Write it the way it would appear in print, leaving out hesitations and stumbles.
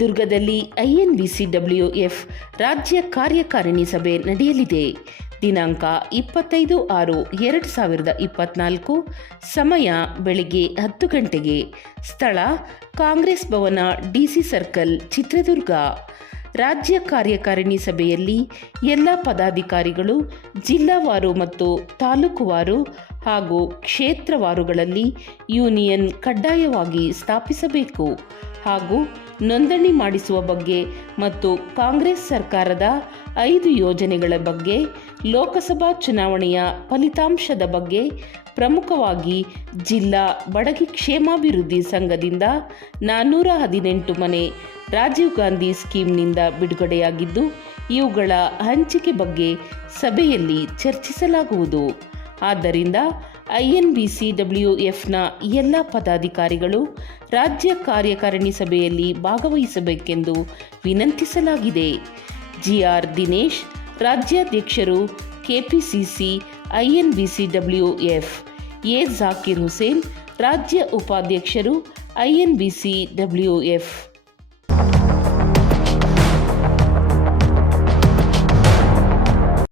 ಚಿತ್ರದುರ್ಗದಲ್ಲಿ INBCWF ರಾಜ್ಯ ಕಾರ್ಯಕಾರಿಣಿ ಸಭೆ ನಡೆಯಲಿದೆ. ದಿನಾಂಕ 25/6/2024, ಸಮಯ ಬೆಳಗ್ಗೆ 10 ಗಂಟೆಗೆ. ಸ್ಥಳ ಕಾಂಗ್ರೆಸ್ ಭವನ, DC ಸರ್ಕಲ್, ಚಿತ್ರದುರ್ಗ. ರಾಜ್ಯ ಕಾರ್ಯಕಾರಿಣಿ ಸಭೆಯಲ್ಲಿ ಎಲ್ಲ ಪದಾಧಿಕಾರಿಗಳು ಜಿಲ್ಲಾವಾರು ಮತ್ತು ತಾಲೂಕುವಾರು ಹಾಗೂ ಕ್ಷೇತ್ರವಾರುಗಳಲ್ಲಿ ಯೂನಿಯನ್ ಕಡ್ಡಾಯವಾಗಿ ಸ್ಥಾಪಿಸಬೇಕು ಹಾಗೂ ನೋಂದಣಿ ಮಾಡಿಸುವ ಬಗ್ಗೆ ಮತ್ತು ಕಾಂಗ್ರೆಸ್ ಸರ್ಕಾರದ 5 ಯೋಜನೆಗಳ ಬಗ್ಗೆ, ಲೋಕಸಭಾ ಚುನಾವಣೆಯ ಫಲಿತಾಂಶದ ಬಗ್ಗೆ, ಪ್ರಮುಖವಾಗಿ ಜಿಲ್ಲಾ ಬಡಗಿ ಕ್ಷೇಮಾಭಿವೃದ್ಧಿ ಸಂಘದಿಂದ 418 ಮನೆ ರಾಜೀವ್ ಗಾಂಧಿ ಸ್ಕೀಮ್ನಿಂದ ಬಿಡುಗಡೆಯಾಗಿದ್ದು, ಇವುಗಳ ಹಂಚಿಕೆ ಬಗ್ಗೆ ಸಭೆಯಲ್ಲಿ ಚರ್ಚಿಸಲಾಗುವುದು. ಆದ್ದರಿಂದ INBCWFನ ಎಲ್ಲ ಪದಾಧಿಕಾರಿಗಳು ರಾಜ್ಯ ಕಾರ್ಯಕಾರಿಣಿ ಸಭೆಯಲ್ಲಿ ಭಾಗವಹಿಸಬೇಕೆಂದು ವಿನಂತಿಸಲಾಗಿದೆ. GR ದಿನೇಶ್, ರಾಜ್ಯಾಧ್ಯಕ್ಷರು, KPCC INBCWF. A Zakir Hussain, ರಾಜ್ಯ ಉಪಾಧ್ಯಕ್ಷರು, INBCWF.